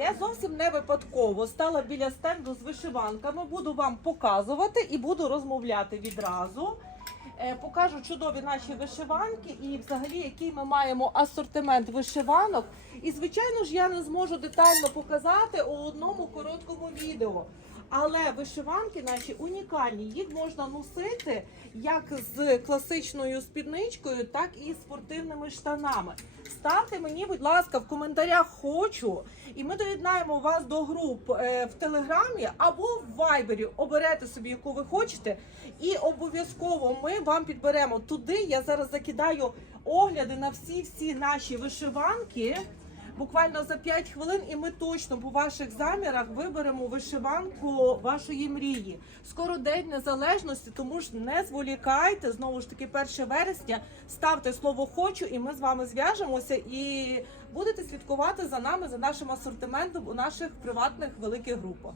я зовсім не випадково стала біля стенду з вишиванками. Буду вам показувати і буду розмовляти відразу. Е, Покажу чудові наші вишиванки і взагалі який ми маємо асортимент вишиванок. І звичайно ж я не зможу детально показати у одному короткому відео. Але вишиванки наші унікальні. Їх можна носити як з класичною спідничкою, так і спортивними штанами. Ставте мені, будь ласка, в коментарях хочу, і ми доєднаємо вас до груп е, в Телеграмі або в Вайбері. Оберете собі, яку ви хочете, і обов'язково ми вам підберемо туди. Я зараз закидаю огляди на всі всі наші вишиванки. Буквально за 5 хвилин, і ми точно по ваших замірах виберемо вишиванку вашої мрії. Скоро день незалежності, тому ж не зволікайте. Знову ж таки, 1 вересня. Ставте слово хочу, і ми з вами зв'яжемося і будете слідкувати за нами, за нашим асортиментом у наших приватних великих групах.